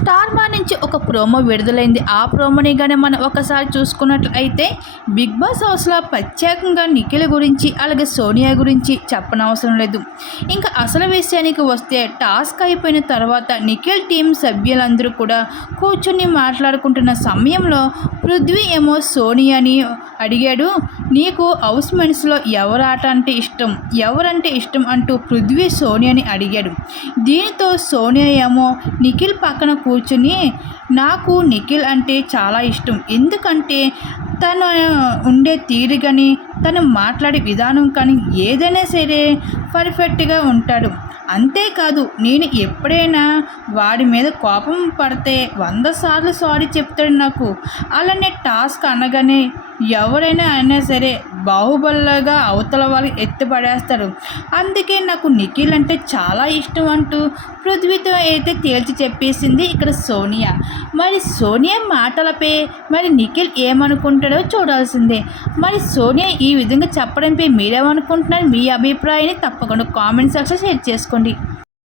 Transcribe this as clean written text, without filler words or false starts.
Star మా నుంచి ఒక ప్రోమో విడుదలైంది. ఆ ప్రోమోని కానీ మనం ఒకసారి చూసుకున్నట్లయితే బిగ్ బాస్ హౌస్లో ప్రత్యేకంగా నిఖిల్ గురించి అలాగే సోనియా గురించి చెప్పనవసరం లేదు. ఇంకా అసలు విషయానికి వస్తే టాస్క్ అయిపోయిన తర్వాత నిఖిల్ టీం సభ్యులందరూ కూడా కూర్చొని మాట్లాడుకుంటున్న సమయంలో పృథ్వీ ఏమో సోనియాని అడిగాడు, నీకు హౌస్ మెన్స్లో ఎవరంటే ఇష్టం అంటూ పృథ్వీ సోనియాని అడిగాడు. దీనితో సోనియా ఏమో నిఖిల్ పక్కన కూర్చుని నాకు నిఖిల్ అంటే చాలా ఇష్టం, ఎందుకంటే తను ఉండే తీరు కానీ తను మాట్లాడే విధానం కానీ ఏదైనా సరే పర్ఫెక్ట్గా ఉంటాడు. అంతేకాదు నేను ఎప్పుడైనా వాడి మీద కోపం పడితే 100 సార్లు సారీ చెప్తాడు నాకు. అలానే టాస్క్ అనగానే ఎవరైనా అయినా సరే బాహుబలిగా అవతల వాళ్ళు ఎత్తిపడేస్తారు. అందుకే నాకు నిఖిల్ అంటే చాలా ఇష్టం అంటూ పృథ్వీతో అయితే తేల్చి చెప్పేసింది ఇక్కడ సోనియా. మరి సోనియా మాటలపై మరి నిఖిల్ ఏమనుకుంటాడో చూడాల్సిందే. మరి సోనియా ఈ విధంగా చెప్పడంపై మీరేమనుకుంటున్నారు? మీ అభిప్రాయాన్ని తప్పకుండా కామెంట్ సెక్షన్ షేర్ చేసుకోండి.